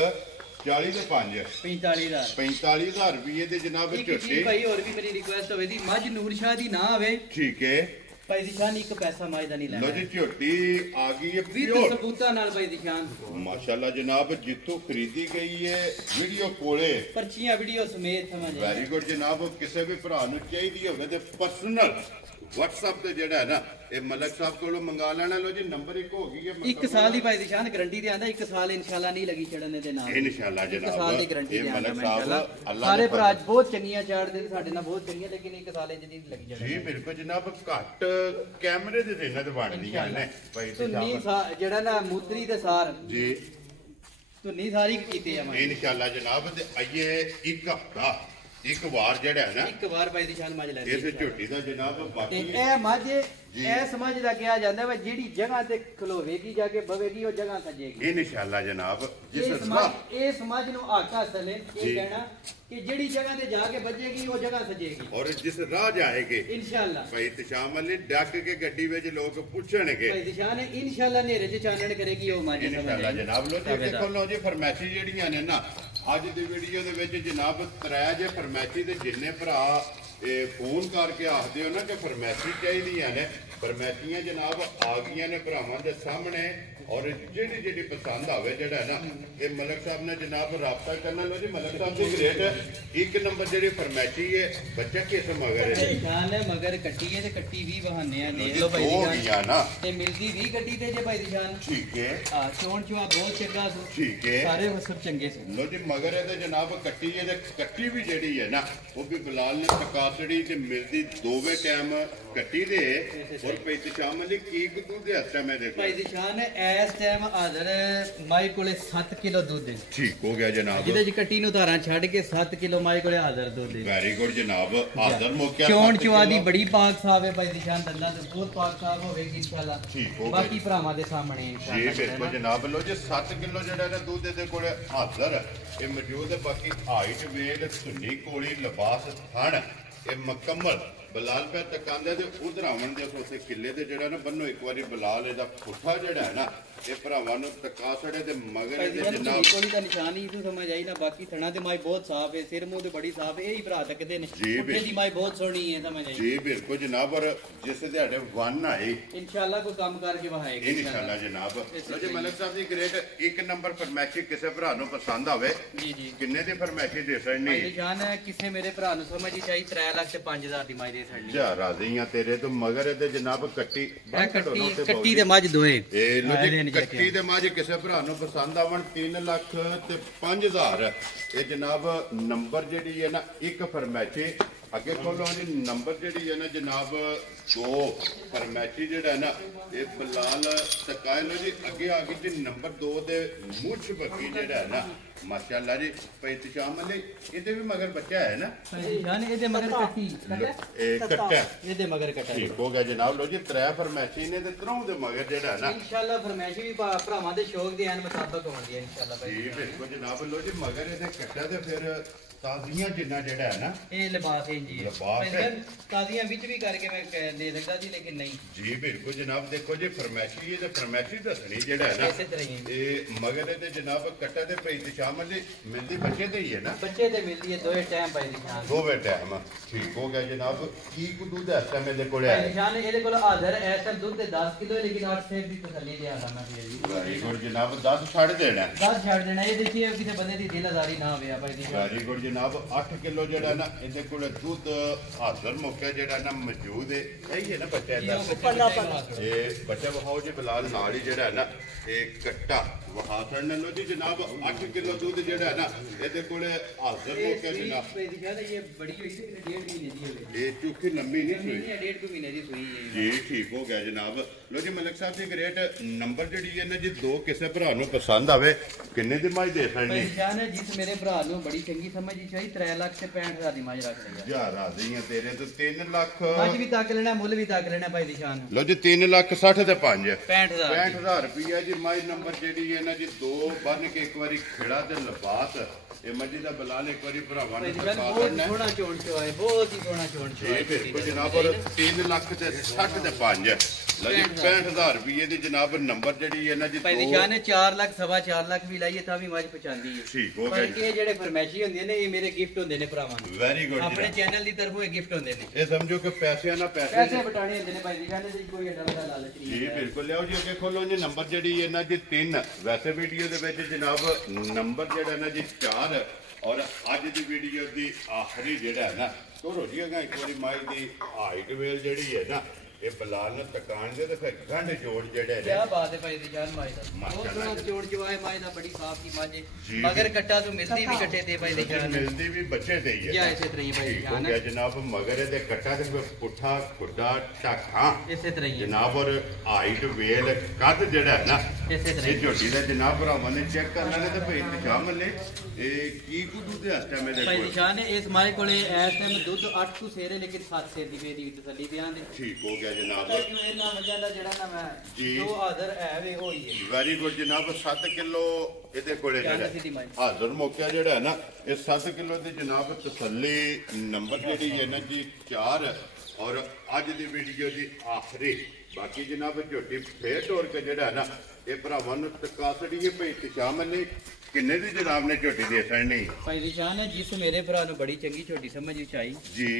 40 ਤੇ 5 45,000 ਰੁਪਏ ਦੇ ਜਨਾਬ ਝੋਟੀ। ਭਾਈ ਹੋਰ ਵੀ ਮੇਰੀ ਰਿਕੁਐਸਟ ਹੋਵੇ ਦੀ ਮੱਝ ਨੂਰ ਸ਼ਾਹ ਦੀ ਨਾ ਆਵੇ ਠੀਕ ਹੈ ਭਾਈ ਦਿਸ਼ਾਨ ਇੱਕ ਪੈਸਾ ਮੱਝ ਦਾ ਨਹੀਂ ਲੈਣਾ ਲੋ ਜੀ ਝੋਟੀ ਆ ਗਈ ਹੈ ਵੀ ਪਿਓਰ ਸਬੂਤਾਂ ਨਾਲ ਭਾਈ ਦਿਸ਼ਾਨ ਮਾਸ਼ਾਅੱਲਾ ਜਨਾਬ ਜਿੱਥੋਂ ਖਰੀਦੀ ਗਈ ਹੈ ਵੀਡੀਓ ਕੋਲੇ ਪਰਚੀਆਂ ਵੀਡੀਓ ਸਮੇਤ ਸਮਝ ਵੈਰੀ ਗੁੱਡ ਜਨਾਬ। ਕਿਸੇ ਵੀ ਭਰਾ ਨੂੰ ਚਾਹੀਦੀ ਹੋਵੇ ਤੇ ਪਰਸਨਲ WhatsApp ਤੇ ਜਿਹੜਾ ਹੈ ਨਾ ਇਹ ਮਲਕ ਸਾਹਿਬ ਕੋਲੋਂ ਮੰਗਾ ਲੈਣਾ। ਲੋ ਜੀ ਨੰਬਰ 1 ਹੋ ਗਈ ਹੈ 1 ਸਾਲ ਦੀ ਭਾਈ ਦਿਸ਼ਾਨ ਗਾਰੰਟੀ ਤੇ ਆਂਦਾ 1 ਸਾਲ ਇਨਸ਼ਾਅੱਲਾ ਨਹੀਂ ਲੱਗੀ ਚੜਨ ਦੇ ਨਾਲ ਇਨਸ਼ਾਅੱਲਾ ਜਨਾਬ 1 ਸਾਲ ਦੀ ਗਾਰੰਟੀ ਇਹ ਤੇ ਆਂਦਾ ਮਲਕ ਸਾਹਿਬ ਇਨਸ਼ਾਅੱਲਾ ਸਾਰੇ ਭਰਾ ਬਹੁਤ ਚੰਗੀਆਂ ਚਾੜਦੇ ਸਾਡੇ ਨਾਲ ਬਹੁਤ ਚੰਗੀਆਂ ਲੇਕਿਨ 1 ਸਾਲ ਇੰਜ ਦੀ ਲੱਗੀ ਚੜਨ ਜੀ ਬਿਲਕੁਲ ਜਨਾਬ ਘੱਟ ਕੈਮਰੇ ਦੇ ਦੇਣਾ ਤੇ ਬਣਦੀਆਂ ਨੇ ਭਾਈ ਤੇ ਧੁੰਨੀ ਜਿਹੜਾ ਨਾ ਮੂਤਰੀ ਤੇ ਸਾਰ ਜੀ ਧੁੰਨੀ ਸਾਰੀ ਕੀਤੀ ਆ ਮੈਂ ਇਨਸ਼ਾਅੱਲਾ ਜਨਾਬ ਤੇ ਆਈਏ ਇੱਕ ਹਫਤਾ ਇੱਕ ਵਾਰ ਜਿਹੜਾ ਹੈ ਨਾ ਇੱਕ ਵਾਰ ਭਾਈ ਦਿਸ਼ਾਨ ਮੱਝ ਲੈਂਦੀ ਇਸ ਝੋਟੀ ਦਾ ਜਨਾਬ ਬਾਕੀ ਇਹ ਮੱਝ ਇਹ ਸਮਝ ਦਾ ਕਿਹਾ ਜਾਂਦਾ ਵਾ ਜਿਹੜੀ ਜਗ੍ਹਾ ਤੇ ਖਲੋਵੇਗੀ ਜਾ ਕੇ ਬਵੇਗੀ ਉਹ ਜਗ੍ਹਾ ਸਜੇਗੀ ਇਨਸ਼ਾਅੱਲਾ ਜਨਾਬ। ਇਹ ਸਮਾਜ ਨੂੰ ਹੱਕ ਹਾਸਲ ਹੈ ਇਹ ਕਹਿਣਾ ਕਿ ਜਿਹੜੀ ਜਗ੍ਹਾ ਤੇ ਜਾ ਕੇ ਵੱਜੇਗੀ ਉਹ ਜਗ੍ਹਾ ਸਜੇਗੀ ਔਰ ਜਿਸ ਰਾਹ ਜਾਏਗੇ ਇਨਸ਼ਾਅੱਲਾ ਭਾਈ ਤਸ਼ਾਮ ਅਲੀ ਡੱਕ ਕੇ ਗੱਡੀ ਵਿੱਚ ਲੋਕ ਪੁੱਛਣਗੇ ਭਾਈ ਦਿਸ਼ਾਨ ਇਨਸ਼ਾਅੱਲਾ ਨੇਰੇ ਚ ਚਾਨਣ ਕਰੇਗੀ ਉਹ ਮੱਝ ਇਨਸ਼ਾਅੱਲਾ ਜਨਾਬ। ਲੋ ਜੀ ਦੇਖੋ ਲੋ ਜੀ ਫਰਮੈਸ਼ੀ ਜਿਹੜੀਆਂ ਨੇ ਨਾ ਅੱਜ ਦੀ ਵੀਡੀਓ ਦੇ ਵਿੱਚ ਜਨਾਬ 3 ਜੇ ਫਰਮੈਸ਼ੀ ਦੇ ਜਿੰਨੇ ਭਰਾ ਇਹ ਫੋਨ ਕਰਕੇ ਆਖਦੇ ਹੋ ਨਾ ਕਿ ਫਰਮੈਸ਼ੀ ਚਾਹੀਦੀਆਂ ਨੇ ਫਰਮੈਸ਼ੀਆਂ ਜਨਾਬ ਆ ਗਈਆਂ ਨੇ ਭਰਾਵਾਂ ਦੇ ਸਾਹਮਣੇ ਔਰ ਜਿਹੜੀ ਪਸੰਦ ਆਵੇ ਜਿਹੜਾ ਨਾ ਇਹ ਮਲਕ ਸਾਹਿਬ ਨੇ ਜਨਾਬ ਰਾਬਤਾ ਕਰਨਾ। ਲੋ ਜੀ ਮਲਕ ਸਾਹਿਬ ਦੀ ਗ੍ਰੇਟ 1 ਨੰਬਰ ਜਿਹੜੀ ਫਰਮੈਸ਼ੀ ਹੈ ਬੱਚਾ ਕਿਸ ਮਗਰ ਹੈ ਜਾਨ ਹੈ ਮਗਰ ਕੱਟੀ ਹੈ ਤੇ ਕੱਟੀ 20 ਬਹਾਨੇ ਦੇਖ ਲੋ ਭਾਈ ਦਿਸ਼ਾਨ ਨਾ ਤੇ ਮਿਲਦੀ 20 ਗੱਡੀ ਤੇ ਜੇ ਭਾਈ ਦਿਸ਼ਾਨ ਠੀਕ ਹੈ ਹਾਂ ਚੋਣ ਚਵਾ ਬਹੁਤ ਚੰਗਾ ਸੀ ਠੀਕ ਹੈ ਸਾਰੇ ਵਸਰ ਚੰਗੇ ਸੀ। ਲੋ ਜੀ ਮਗਰ ਇਹਦੇ ਜਨਾਬ ਕੱਟੀ ਹੈ ਤੇ ਕੱਟੀ ਵੀ ਜਿਹੜੀ ਹੈ ਨਾ ਉਹ ਵੀ ਬਲਾਲ ਨੇ ਤਕਾਤੜੀ ਤੇ ਮਿਲਦੀ ਦੋਵੇਂ ਟਾਈਮ ਕੱਟੀ ਦੇ ਔਰ ਪੈਤੀ ਸ਼ਾਮ ਲਈ ਕੀ ਕੁ ਦੇ ਹੱਥਾਂ ਮੈਂ ਦੇਖੋ ਭਾਈ ਦਿਸ਼ਾਨ ਇਸ ਟਾਈਮ ਹਾਜ਼ਰ ਮਾਈ ਕੋਲੇ 7 ਕਿਲੋ ਦੁੱਧ ਹੈ ਠੀਕ ਹੋ ਗਿਆ ਜਨਾਬ ਜਿਹਦੇ ਚ ਕੱਟੀ ਨੂੰ ਧਾਰਾਂ ਛੱਡ ਕੇ 7 ਕਿਲੋ ਮਾਈ ਕੋਲੇ ਹਾਜ਼ਰ ਦੁੱਧ ਹੈ। ਵੈਰੀ ਗੁੱਡ ਜਨਾਬ ਹਾਜ਼ਰ ਮੌਕਿਆ ਚੋਣ ਚਵਾ ਦੀ ਬੜੀ ਪਾਕ ਸਾਹਿਬ ਹੈ ਭਾਈ ਦਿਸ਼ਾਨ ਦੰਦਾਂ ਤੇ ਬਹੁਤ ਪਾਕ ਸਾਹਿਬ ਹੋਵੇਗੀ ਇਨਸ਼ਾਅੱਲਾ ਠੀਕ ਹੋ ਬਾਕੀ ਭਰਾਵਾਂ ਦੇ ਸਾਹਮਣੇ ਜੀ ਇਨਸ਼ਾਅੱਲਾ ਬਿਲਕੁਲ ਜਨਾਬ। ਲੋ ਜੀ 7 ਕਿਲੋ ਜਿਹੜਾ ਨਾ ਦੁੱਧ ਦੇ ਕੋਲੇ ਹਾਜ਼ਰ ਇਹ ਮੌਜੂਦ ਹੈ। ਬਾਕੀ ਹਾਈਟ ਵੇਟ ਸੁੰਨੀ ਕੋਲੀ ਲਿਬਾਸ ਥਣ ਇਹ ਮੁਕੰਮਲ ਬਲਾਲ ਪੈ ਤਕਾਂਦੇ ਤੇ ਉਧਰ ਆਵਣ ਦੇ ਉਸੇ ਕਿੱਲੇ ਤੇ ਜਿਹੜਾ ਨਾ ਬੰਨੋ ਇੱਕ ਵਾਰੀ ਬਲਾਲ ਇਹਦਾ ਪੁੱਠਾ ਜਿਹੜਾ ਹੈ ਨਾ ਇਹ ਭਰਾਵਾਂ ਨੂੰ ਤਕਾ ਛੜੇ ਤੇ ਮਗਰ ਇਹਦੇ ਜਨਾਬ ਕੋਲੀ ਦਾ ਨਿਸ਼ਾਨ ਹੀ ਤੂੰ ਸਮਝ ਆਈ ਨਾ ਬਾਕੀ ਥਣਾ ਤੇ ਮਾਈ ਬਹੁਤ ਸਾਫ ਹੈ ਸਿਰ ਮੂੰਹ ਤੇ ਬੜੀ ਸਾਫ ਹੈ ਇਹ ਹੀ ਭਰਾ ਤੱਕਦੇ ਨੇ ਪੁੱਠੇ ਦੀ ਮਾਈ ਬਹੁਤ ਸੋਹਣੀ ਹੈ ਸਮਝ ਆਈ ਜੀ ਬਿਲਕੁਲ ਜਨਾਬ। ਔਰ ਜਿਸ ਦਿਹਾੜੇ ਵਨ ਆਏ ਇਨਸ਼ਾਅੱਲਾ ਕੋਈ ਕੰਮ ਕਰਕੇ ਵਹਾਏਗੀ ਇਨਸ਼ਾਅੱਲਾ ਜਨਾਬ। ਲੋ ਜੀ ਮਲਕ ਸਾਹਿਬ ਦੀ ਗ੍ਰੇਟ 1 ਨੰਬਰ ਫਰਮੈਸ਼ੀ ਕਿਸੇ ਭਰਾ ਨੂੰ ਪਸੰਦ ਆਵੇ ਜੀ ਜੀ ਕਿੰਨੇ ਦੀ ਫਰਮੈਸ਼ੀ ਦੇ ਸਕਣੀ ਨਿਸ਼ਾਨ ਹੈ ਕਿਸੇ ਮੇਰੇ ਭਰਾ ਨੂੰ ਸਮਝ ਹੀ ਚਾਹੀ 3 ਲੱਖ ਤੇ 5000 ਦੀ ਮਾਈ ਦੇ ਸਕਣੀ ਜਾ ਰਾਜ਼ੀਆਂ ਤੇਰੇ ਤੋਂ ਮਗਰ ਇਹਦੇ ਜਨਾਬ ਕੱਟੀ ਕੱਟੀ ਤੇ ਮੱਝ ਦੋਏ ਇਹ ਲੋ ਜੀ ਕੱਟੀ ਤੇ ਮੱਝ ਕਿਸੇ ਭਰਾ ਨੂੰ ਪਸੰਦ ਆਵਣ 3 ਲੱਖ ਤੇ 5000 ਇਹ ਜਨਾਬ ਨੰਬਰ ਜਿਹੜੀ ਹੈ ਨਾ 1 ਫਰਮੈਸ਼ੀ ਅੱਗੇ ਖੋਲੋ ਜੀ ਨੰਬਰ ਜਿਹੜੀ ਹੈ ਨਾ ਜਨਾਬ 2 ਫਰਮੈਸ਼ੀ ਜਿਹੜਾ ਹੈ ਨਾ ਇਹ ਬਲਾਲ ਤਕਾਇ ਲੋ ਜੀ ਅੱਗੇ ਆ ਗਈ ਜੀ ਨੰਬਰ 2 ਦੇ ਮੁੱਛ ਬੱਕੀ ਜਿਹੜਾ ਹੈ ਨਾ ਮਾਸ਼ਾਅੱਲਾ ਜੀ ਭਾਈ ਇਤਸ਼ਾਮ ਅਲੀ ਇਹਦੇ ਵੀ ਮਗਰ ਬੱਚਾ ਹੈ ਨਾ ਜਾਨ ਇਹਦੇ ਮਗਰ ਕੱਟੀ ਇਹ ਕੱਟਾ ਇਹਦੇ ਮਗਰ ਕੱਟਾ ਠੀਕ ਹੋ ਗਿਆ ਜਨਾਬ ਲੋ ਜੀ 3 ਫਰਮੈਸ਼ੀ ਨੇ ਤੇ 3 ਦੇ ਮਗਰ ਜਿਹੜਾ ਹੈ ਨਾ ਇਨਸ਼ਾਅੱਲਾ ਫਰਮਾਇਸ਼ ਵੀ ਭਰਾਵਾਂ ਦੇ ਸ਼ੌਕ ਦੇ ਐਨ ਮੁਤਾਬਕ ਹੋਣਗੇ ਇਨਸ਼ਾਅੱਲਾ ਭਾਈ ਜੀ ਬਿਲਕੁਲ ਜਨਾਬ ਲੋ ਜੀ ਮਗਰ ਇਹਦੇ ਕੱਟਾ ਤੇ ਫਿਰ ਤਾਜ਼ੀਆਂ ਜਿੰਨਾ ਜਿਹੜਾ ਹੈ ਨਾ ਇਹ ਲਿਬਾਸ ਹੈ ਜੀ ਲਿਬਾਸ ਹੈ। ਤਾਜ਼ੀਆਂ ਵਿੱਚ ਵੀ ਕਰਕੇ ਮੈਂ ਦੇ ਸਕਦਾ ਜੀ ਲੇਕਿਨ ਨਹੀਂ ਜੀ ਬਿਲਕੁਲ ਜਨਾਬ ਦੇਖੋ ਜੀ ਫਰਮੈਸ਼ੀ ਤੇ ਫਰਮੈਸ਼ੀ ਦੱਸਣੀ ਜਿਹੜਾ ਹੈ ਇਸੇ ਤਰ੍ਹਾਂ ਹੀ ਨਾ ਇਹ ਮਗਰ ਇਹਦੇ ਜਨਾਬ ਕੱਟਾ ਤੇ ਭਾਈ ਇਤਸ਼ਾਮ ਅਲੀ ਮਿਲਦੀ ਬੱਚੇ ਤੇ ਹੀ ਹੈ ਨਾ ਬੱਚੇ ਤੇ ਮਿਲਦੀ ਹੈ ਦੋਏ ਟਾਈਮ ਭਾਈ ਨਿਸ਼ਾਨ ਦੋਵੇਂ ਟਾਈਮ ਠੀਕ ਹੋ ਗਿਆ ਜਨਾਬ ਕੀ ਕੁ ਦੁੱਧ ਇਸ ਟਾਈਮ ਇਹਦੇ ਕੋਲ ਹੈ ਨਿਸ਼ਾਨ ਇਹਦੇ ਕੋਲ ਹਾਜ਼ਰ ਇਸ ਟਾਈਮ ਦੁੱਧ ਤੇ 10 ਕਿਲੋ ਹੈ ਲੇਕਿਨ 8 ਸੇਬ ਦੀ ਤਸੱਲੀ ਦੇ ਆਦਾ ਮੈਂ ਫਿਰ ਜੀ ਵੈਰੀ ਗੁੱਡ ਜਨਾਬ 10 ਛੱਡ ਦੇਣਾ 10 ਛੱਡ ਦੇਣਾ ਇਹ ਦੇਖੀਏ ਕਿਸੇ ਬੰਦੇ ਦੀ ਦਿਲਦਾਰੀ ਨਾ ਹੋਵੇ ਭਾਈ ਦੀ ਵੈਰੀ ਗੁੱਡ ਜਨਾਬ 8 ਕਿਲੋ ਜਿਹੜਾ ਨਾ ਇਹਦੇ ਕੋਲ ਦੁੱਧ ਹਾਜ਼ਰ ਮੌਕੇ ਜਿਹੜਾ ਨਾ ਮੌਜੂਦ ਹੈ ਇਹੀ ਹੈ ਨਾ ਬੱਚਾ ਇਹਦਾ ਇਹ ਬੱਚਾ ਵਹਾਓ ਜੀ ਬਿਲਾਲ ਨਾਲ ਹੀ ਜਿਹੜਾ ਹੈ ਨਾ ਇਹ ਕੱਟਾ ਵਹਾ ਛੱਡਣ ਲੋ ਜੀ ਜਨਾਬ 8 ਕਿਲੋ ਦੁੱਧ ਜਿਹੜਾ ਹੈ ਨਾ ਇਹਦੇ ਕੋਲ ਹਾਜ਼ਰ ਮੌਕੇ ਜਨਾਬ ਭਾਈ ਦੀ ਕਹਿੰਦਾ ਇਹ ਬੜੀ ਹੋਈ ਸੀ ਕਿ 1.5 ਮਹੀਨੇ ਦੀ ਹੋਵੇ ਇਹ ਚੁੱਕੀ ਲੰਮੀ ਨਹੀਂ ਸੂਈ ਨਹੀਂ 1.5 ਮਹੀਨੇ ਦੀ ਸੂਈ ਹੈ ਜੀ ਠੀਕ ਹੋ ਗਿਆ ਜਨਾਬ ਲੋ ਜੀ ਮਲਕ ਸਾਹਿਬ ਦੀ ਗ੍ਰੇਟ ਨੰਬਰ ਜਿਹੜੀ ਹੈ ਨਾ ਜੀ 2 ਕਿਸੇ ਭਰਾ ਨੂੰ ਪਸੰਦ ਆਵੇ ਕਿੰਨੇ ਦੀ ਮਾਈ ਦੇ ਭਾਈ ਸਕਣੀ ਜਾਨ ਜਿਸ ਮੇਰੇ ਭਰਾ ਨੂੰ ਬੜੀ ਚੰਗੀ ਸਮਝੀ ਚਾਹੀ 3 ਲੱਖ ਤੇ 65,000 ਦੀ ਮਾਝ ਰੱਖ ਲਈ ਜਾ ਰਾਜ਼ੀਆਂ ਤੇਰੇ ਤੋਂ 3 ਲੱਖ ਮਾਝ ਵੀ ਤੱਕ ਲੈਣਾ ਮੁੱਲ ਵੀ ਤੱਕ ਲੈਣਾ ਭਾਈ ਦੀ ਸ਼ਾਨ ਲੋ ਜੀ 3 ਲੱਖ 60 ਤੇ 5 65,000 65,000 ਰੁਪਈਆ ਜੀ ਮਾਈ ਨੰਬਰ ਜਿਹੜੀ ਹੈ ਨਾ ਜੀ 2 ਬੰਨ ਕੇ ਇੱਕ ਵਾਰੀ ਖੇੜਾ ਤੇ ਲਬਾਸ ਇਹ ਮੱਜੀ ਦਾ ਬਲਾਲ ਇੱਕ ਵਾਰੀ ਭਰਾਵਾਂ ਨੇ ਭਾਈ ਜਾਨ ਬਹੁਤ ਸੋਹਣਾ ਚੋਣ ਚਵਾਏ ਬਹੁਤ ਹੀ ਸੋਹਣਾ ਚੋਣ ਜੀ ਚਵਾਏ ਬਿਲਕੁਲ ਜਨਾਬ ਔਰ 3 ਲੱਖ ਤੇ 60 ਤੇ 5 ਲੋ ਜੀ 65,000 ਰੁਪਈਏ ਦੀ ਜਨਾਬ ਨੰਬਰ ਜਿਹੜੀ ਹੈ ਨਾ ਜੀ ਭਾਈ ਦੀ ਸ਼ਾਨ 4 ਲੱਖ 4.5 ਲੱਖ ਵੀ ਲਾਈਏ ਤਾਂ ਵੀ ਮਾਝ ਪਹੁੰਚਾਉਂਦੀ ਹੈ ਠੀਕ ਹੋ ਪਰ ਗਿਆ ਇਹ ਜਿਹੜੇ ਫਰਮੈਸ਼ੀ ਹੁੰਦੇ ਨੇ ਇਹ ਮੇਰੇ ਗਿਫਟ ਹੁੰਦੇ ਨੇ ਭਰਾਵਾਂ ਨੂੰ ਵੈਰੀ ਗੁੱਡ ਆਪਣੇ ਜੀ ਚੈਨਲ ਦੀ ਤਰਫੋਂ ਇਹ ਗਿਫਟ ਹੁੰਦੇ ਨੇ ਇਹ ਸਮਝੋ ਕਿ ਪੈਸਿਆਂ ਨਾਲ ਪੈਸੇ ਪੈਸੇ ਬਟਾਣੇ ਹੁੰਦੇ ਨੇ ਭਾਈ ਦੀ ਸ਼ਾਨ ਦੀ ਕੋਈ ਏਡਾ ਵੱਡਾ ਲਾਲਚ ਨਹੀਂ ਜੀ ਹੈ ਬਿਲਕੁਲ ਲਿਆਓ ਜੀ ਅੱਗੇ ਖੋਲੋ ਜੀ ਨੰਬਰ ਜਿਹੜੀ ਹੈ ਨਾ ਜੀ 3 ਵੈਸੇ ਵੀਡੀਓ ਦੇ ਵਿੱਚ ਜਨਾਬ ਨੰਬਰ ਜਿਹੜਾ ਨਾ ਜੀ 4 ਔਰ ਅੱਜ ਦੀ ਵੀਡੀਓ ਦੀ ਆਖਰੀ ਜਿਹੜਾ ਹੈ ਨਾ ਤੋਰੋ ਜੀ ਅਗਾ ਇੱਕ ਵਾਰੀ ਮਾਈ ਦੀ ਹਾਈਟ ਵੇਲ ਜਿਹੜੀ ਹੈ ਨਾ ਇਹ ਬਲਾਲ ਨੂੰ ਤਕਾਣ ਦੇ ਤੇ ਫਿਰ ਗੰਢ ਜੋੜ ਜਿਹੜੇ ਨੇ ਕਿਆ ਬਾਤ ਹੈ ਭਾਈ ਦੀ ਜਾਨ ਮਾਈ ਦਾ ਬਹੁਤ ਸੋਹਣਾ ਜੋੜ ਜਵਾਏ ਮਾਈ ਦਾ ਬੜੀ ਸਾਫ ਦੀ ਮਾਝੇ ਮਗਰ ਕੱਟਾ ਤੋਂ ਮਿਲਦੀ ਵੀ ਕੱਟੇ ਤੇ ਭਾਈ ਦੀ ਜਾਨ ਮਿਲਦੀ ਵੀ ਬੱਚੇ ਤੇ ਹੀ ਜਾਂ ਹੈ ਇਸੇ ਤਰ੍ਹਾਂ ਹੀ ਭਾਈ ਦੀ ਠੀਕ ਹੋ ਜਾਨ ਗਿਆ ਜਨਾਬ ਮਗਰ ਇਹਦੇ ਕੱਟਾ ਤੇ ਫਿਰ ਪੁੱਠਾ ਖੁੱਡਾ ਢਾਕਾਂ ਇਸੇ ਤਰ੍ਹਾਂ ਹੀ ਜਨਾਬ ਔਰ ਹਾਈਟ ਵੇਲ ਕੱਦ ਜਿਹੜਾ ਹੈ ਨਾ ਇਸੇ ਤਰ੍ਹਾਂ ਇਹ ਹੀ ਝੋਟੀ ਦਾ ਜਨਾਬ ਭਰਾਵਾਂ ਨੇ ਚੈੱਕ ਕਰ ਲੈਣਾ ਤੇ ਭਾਈ ਨਿਸ਼ਾਨ ਲੈ ਇਹ ਕੀ ਕੁ ਦੁੱਧ ਹੈ ਇਸ ਟਾਈਮ ਇਹਦੇ ਭਾਈ ਕੋਲ ਨਿਸ਼ਾਨ ਹੈ ਇਸ ਮਾਰੇ ਕੋਲੇ ਇਸ ਟਾਈਮ ਦੁੱਧ 8 ਤੋਂ ਸੇਰੇ ਲੇਕਿਨ 7 ਸੇਰ ਦੀ ਵੇਦੀ ਵੀ ਤਸੱਲੀ ਬਿਆਨ ਦੇ ਠੀਕ ਹੋ ਗਿਆ ਜਨਾਬ ਇਹਨਾਂ ਵਜ੍ਹਾ ਦਾ ਜਿਹੜਾ ਨਾ ਮੈਂ ਜੀ। ਜੋ ਹਾਜ਼ਰ ਹੈ ਵੇ ਹੋਈ ਹੈ ਵੈਰੀ ਗੁੱਡ ਜਨਾਬ 7 ਕਿਲੋ ਇਹਦੇ ਕੋਲੇ ਜਾਨ ਜਿਹੜਾ ਸਿੱਧੀ ਮਾਈ ਹਾਜ਼ਰ ਮੌਕਾ ਜਿਹੜਾ ਹੈ ਨਾ ਇਹ 7 ਕਿਲੋ ਦੀ ਜਨਾਬ ਤਸੱਲੀ ਨੰਬਰ ਜਿਹੜੀ ਹੈ ਨਾ ਜੀ 4 ਔਰ ਅੱਜ ਦੀ ਵੀਡੀਓ ਦੀ ਆਖਰੀ ਬਾਕੀ ਜਨਾਬ ਝੋਟੀ ਫੇਰ ਤੋੜ ਕੇ ਜਿਹੜਾ ਹੈ ਨਾ ਇਹ ਭਰਾਵਾਂ ਨੂੰ ਤਕਾਸੜੀਏ ਭਈ ਇਤਸ਼ਾਮ ਨੇ ਕਿੰਨੇ ਦੀ ਜਨਾਬ ਨੇ ਝੋਟੀ ਦੇ ਸੜਨੀ ਭਾਈ ਦੀ ਜਾਨ ਹੈ ਜਿਸ ਮੇਰੇ ਭਰਾ ਨੂੰ ਬੜੀ ਚੰਗੀ ਛੋਟੀ ਸਮਝ ਵਿੱਚ ਆਈ ਜੀ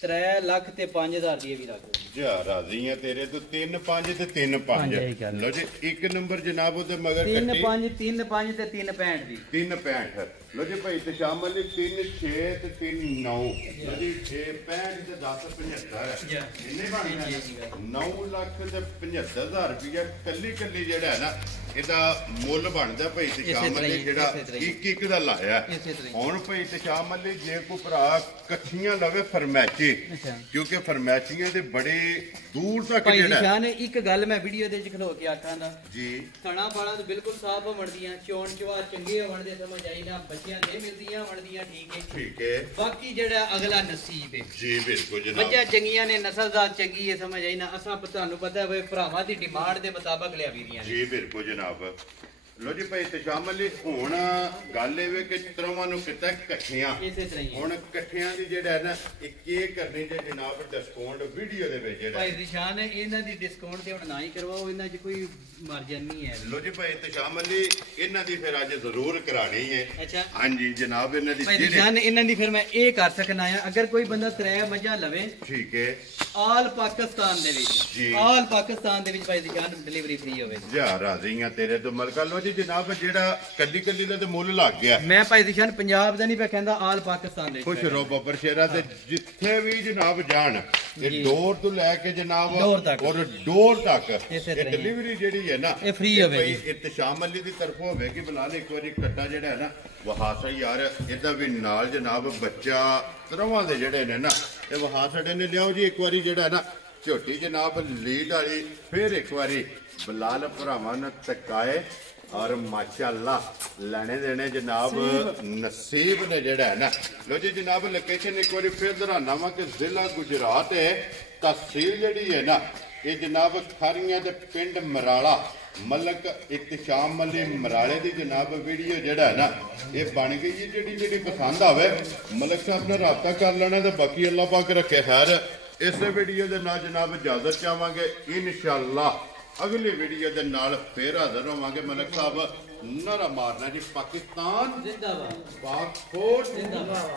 3 ਲੱਖ ਤੇ 5,000 ਦੀ ਇਹ ਵੀ ਲੱਗ ਗਈ ਜਾ ਰਾਜ਼ੀ ਆ ਤੇਰੇ ਤੋਂ 3 5 ਤੇ 3 5 ਇਹੀ ਗੱਲ। ਲੋ ਜੀ ਇੱਕ ਨੰਬਰ ਜਨਾਬ ਉਹਦੇ ਮਗਰ 3 ਕੱਟੀ 5 3 5 ਤੇ 3 65 ਦੀ 3 65 ਲੋ ਜੀ ਭਾਈ ਤੇ ਸ਼ਾਮਲ 3 6 ਤੇ 3 9 ਲੋ ਜੀ 6 65 ਤੇ 10 75 ਜੀ। ਕਿੰਨੇ ਬਣ ਜੀ, ਗਏ ਜੀ, ਜੀ। 9 ਲੱਖ ਤੇ 75,000 ਰੁਪਇਆ ਕੱਲੀ ਕੱਲੀ ਜਿਹੜਾ ਹੈ ਨਾ ਇਹਦਾ ਮੁੱਲ ਬਣਦਾ ਭਾਈ ਤੇ ਇਸੇ ਸ਼ਾਮਲ ਤਰ੍ਹਾਂ ਹੀ, ਜਿਹੜਾ ਇਸੇ ਤਰ੍ਹਾਂ ਹੀ। ਇੱਕ ਇੱਕ ਦਾ ਲਾਇਆ ਇਸੇ ਤਰ੍ਹਾਂ ਹੀ। ਹੁਣ ਭਾਈ ਤੇ ਸ਼ਾਮਲ ਜੇ ਕੋਈ ਭਰਾ ਇਕੱਠੀਆਂ ਲਵੇ ਫਰਮੈਚੀ ਅੱਛਾ। ਕਿਉਂਕਿ ਫਰਮੈਚੀਆਂ ਦੇ ਬੜੇ ਦੂਰ ਤੱਕ ਭਾਈ ਜਿਹੜਾ ਨਿਸ਼ਾਨ ਇੱਕ ਗੱਲ ਮੈਂ ਵੀਡੀਓ ਦੇ ਵਿੱਚ ਖਲੋ ਕੇ ਆਖਾਂ ਦਾ ਜੀ ਥਣਾ ਵਾਲਾ ਤਾਂ ਬਿਲਕੁਲ ਸਾਫ ਹੋਣਦੀਆਂ ਚੋਣ ਚਵਾ ਚੰਗੇ ਹੋਣ ਦੇ ਸਮਝ ਆਈ ਨਾ ਬੱਚਿਆਂ ਦੇ ਮਿਲਦੀਆਂ ਹੋਣਦੀਆਂ ਠੀਕ ਹੈ ਠੀਕ ਹੈ ਬਾਕੀ ਜਿਹੜਾ ਅਗਲਾ ਨਸੀਬ ਹੈ ਜੀ ਬਿਲਕੁਲ ਜਨਾਬ ਬੱਚਾ ਚੰਗੀਆਂ ਨੇ ਨਸਲਦਾਰ ਚੰਗੀ ਹੈ ਸਮਝ ਆਈ ਨਾ ਅਸਾਂ ਤੁਹਾਨੂੰ ਪਤਾ ਹੈ ਭਰਾਵਾਂ ਦੀ ਡਿਮਾਂਡ ਦੇ ਮੁਤਾਬਕ ਲਿਆਵੀ ਦੀਆਂ ਨੇ ਜੀ ਬਿਲਕੁਲ ਜਨਾਬ ਲੋ ਜੀ ਭਾਈ ਤੇ ਸ਼ਾਮਲ ਹੁਣ ਗੱਲ ਇਹ ਵੇ ਕਿ ਤਰਵਾਂ ਨੂੰ ਕਿਤਾ ਇਕੱਠੀਆਂ ਇਸੇ ਤਰ੍ਹਾਂ ਹੀ ਹੈ। ਹੁਣ ਇਕੱਠਿਆਂ ਦੀ ਜਿਹੜਾ ਹੈ ਨਾ ਇੱਕ ਇਹ ਕਰਨੀ ਜੇ ਜਨਾਬ ਡਿਸਕਾਊਂਟ ਵੀਡੀਓ ਦੇ ਵਿੱਚ ਜਿਹੜਾ ਭਾਈ ਰਿਸ਼ਾਨ ਹੈ ਇਹਨਾਂ ਦੀ ਡਿਸਕਾਊਂਟ ਤੇ ਹੁਣ ਨਾ ਹੀ ਕਰਵਾਓ ਇਹਨਾਂ 'ਚ ਕੋਈ ਮਾਰਜਨ ਨਹੀਂ ਹੈ ਲੋ ਜੀ ਭਾਈ ਤੇ ਸ਼ਾਮਲ ਜੀ ਇਹਨਾਂ ਦੀ ਫਿਰ ਅੱਜ ਜ਼ਰੂਰ ਕਰਾਣੀ ਹੈ ਅੱਛਾ ਹਾਂਜੀ ਜਨਾਬ ਇਹਨਾਂ ਦੀ ਭਾਈ ਰਿਸ਼ਾਨ ਇਹਨਾਂ ਦੀ ਫਿਰ ਮੈਂ ਇਹ ਕਰ ਸਕਣਾ ਆ ਅਗਰ ਕੋਈ ਬੰਦਾ 3 ਮੱਝਾਂ ਲਵੇ ਠੀਕ ਹੈ ਆਲ ਪਾਕਿਸਤਾਨ ਦੇ ਵਿੱਚ ਜੀ। ਆਲ ਪਾਕਿਸਤਾਨ ਦੇ ਵਿੱਚ ਭਾਈ ਰਿਸ਼ਾਨ ਡਿਲੀਵਰੀ ਫ੍ਰੀ ਹੋਵੇ ਜਾ ਰਾਜ਼ੀਆਂ ਤੇਰੇ ਤੋਂ ਮਲਕਾ ਲੋ ਜੀ ਜੀ ਜਨਾਬ ਜਿਹੜਾ ਕੱਲੀ ਕੱਲੀ ਦਾ ਤੇ ਮੁੱਲ ਲੱਗ ਗਿਆ। ਮੈਂ ਭਾਈ ਦਿਸ਼ਾਨ ਪੰਜਾਬ ਦਾ ਨਹੀਂ ਪਿਆ ਕਹਿੰਦਾ, ਆਲ ਪਾਕਿਸਤਾਨ ਦੇ ਖੁਸ਼ ਰਹੋ ਬੱਬਰ ਸ਼ੇਰਾ ਤੇ ਜਿੱਥੇ ਵੀ ਜਨਾਬ ਜਾਣ ਇਹ ਡੋਰ ਤੋਂ ਲੈ ਕੇ ਜਨਾਬ ਔਰ ਡੋਰ ਤੱਕ ਇਹ ਡਿਲੀਵਰੀ ਜਿਹੜੀ ਹੈ ਨਾ ਇਹ ਫ੍ਰੀ ਹੋਵੇਗੀ। ਇਤਸ਼ਾਮ ਅਲੀ ਦੀ ਤਰਫੋਂ ਹੋਵੇਗੀ। ਬਲਾਲ ਇੱਕ ਵਾਰੀ ਕੱਟਾ ਜਿਹੜਾ ਹੈ ਨਾ ਵਹਾਸਾ ਯਾਰ ਇਹਦਾ ਵੀ ਨਾਲ ਜਨਾਬ ਬੱਚਾ ਤਰਵਾਂ ਦੇ ਜਿਹੜੇ ਨੇ ਨਾ ਇਹ ਵਹਾ ਸਾਡੇ ਨੇ ਲਿਆਓ ਜੀ ਇੱਕ ਵਾਰੀ ਜਿਹੜਾ ਨਾ ਝੋਟੀ ਜਨਾਬ ਲੀਡ ਵਾਲੀ ਫਿਰ ਇੱਕ ਵਾਰੀ ਬਲਾਲ ਭਰਾਵਾਂ ਨੇ ਤਕਾਏ ਔਰ ਮਾਸ਼ਾਅੱਲਾ ਲੈਣੇ ਦੇਣੇ ਜਨਾਬ ਨਸੀਬ ਨੇ ਜਿਹੜਾ ਹੈ ਨਾ। ਲੋ ਜੀ ਜਨਾਬ ਲੋਕੇਸ਼ਨ ਇੱਕ ਵਾਰੀ ਫਿਰ ਦੁਹਰਾਨਾ ਵਾ ਕਿ ਜ਼ਿਲ੍ਹਾ ਗੁਜਰਾਤ ਹੈ, ਤਹਿਸੀਲ ਜਿਹੜੀ ਹੈ ਨਾ ਇਹ ਜਨਾਬ ਖਾਰੀਆਂ ਦੇ ਪਿੰਡ ਮਰਾਲਾ ਮਲਕ ਇਤਸ਼ਾਮ ਅਲੀ ਮਰਾਲੇ ਦੀ ਜਨਾਬ ਵੀਡੀਓ ਜਿਹੜਾ ਹੈ ਨਾ ਇਹ ਬਣ ਗਈ ਜੀ। ਜਿਹੜੀ ਪਸੰਦ ਆਵੇ ਮਲਕ ਸਾਹਿਬ ਨਾਲ ਰਾਬਤਾ ਕਰ ਲੈਣਾ ਤੇ ਬਾਕੀ ਅੱਲਾਹ ਪਾਕ ਰੱਖੇ ਖੈਰ। ਇਸੇ ਵੀਡੀਓ ਦੇ ਨਾਲ ਜਨਾਬ ਇਜਾਜ਼ਤ ਚਾਹਾਂਗੇ, ਇਨਸ਼ਾਅੱਲਾ ਅਗਲੀ ਵੀਡੀਓ ਦੇ ਨਾਲ ਫੇਰ ਹਾਜ਼ਰ ਹੋਵਾਂਗੇ। ਮਲਕ ਸਾਹਿਬ ਨਾਰਾ ਮਾਰਨਾ ਜੀ ਪਾਕਿਸਤਾਨ ਜ਼ਿੰਦਾਬਾਦ, ਪਾਕ ਫੌਜ ਜ਼ਿੰਦਾਬਾਦ।